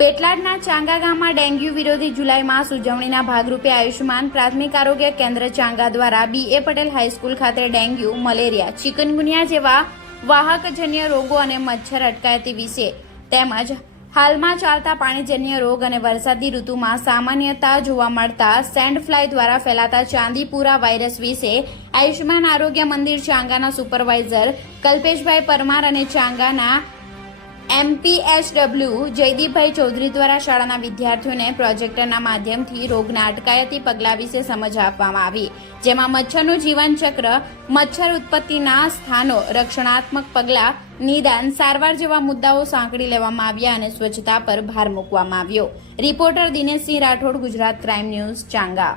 પેટલાદના ચાંગા ગામમાં ડેન્ગ્યુ વિરોધી જુલાઈ માસ ઉજવણીના ભાગરૂપે આયુષ્યમાન પ્રાથમિક આરોગ્ય કેન્દ્ર ચાંગા દ્વારા બીએ પટેલ હાઈસ્કૂલ ખાતે ડેન્ગ્યુ, મલેરિયા, ચિકનગુનિયા જેવા વાહકજન્ય રોગો અને મચ્છર અટકાયતી વિશે તેમજ હાલમાં ચાલતા પાણીજન્ય રોગ અને વરસાદી ઋતુમાં સામાન્યતા જોવા મળતા સેન્ડ ફ્લાય દ્વારા ફેલાતા ચાંદીપુરા વાયરસ વિશે આયુષ્યમાન આરોગ્ય મંદિર ચાંગાના સુપરવાઇઝર કલ્પેશભાઈ પરમાર અને ચાંગાના એમપીએચડબલ્યુ જયદીપભાઈ ચૌધરી દ્વારા શાળાના વિદ્યાર્થીઓને પ્રોજેક્ટરના માધ્યમથી રોગના અટકાયતી પગલાં વિશે સમજ આપવામાં આવી, જેમાં મચ્છરનું જીવનચક્ર, મચ્છર ઉત્પત્તિના સ્થાનો, રક્ષણાત્મક પગલાં, નિદાન, સારવાર જેવા મુદ્દાઓ સાંકળી લેવામાં આવ્યા અને સ્વચ્છતા પર ભાર મૂકવામાં આવ્યો. Reporter Dineshsinh Rathod, Gujarat crime news, Changa.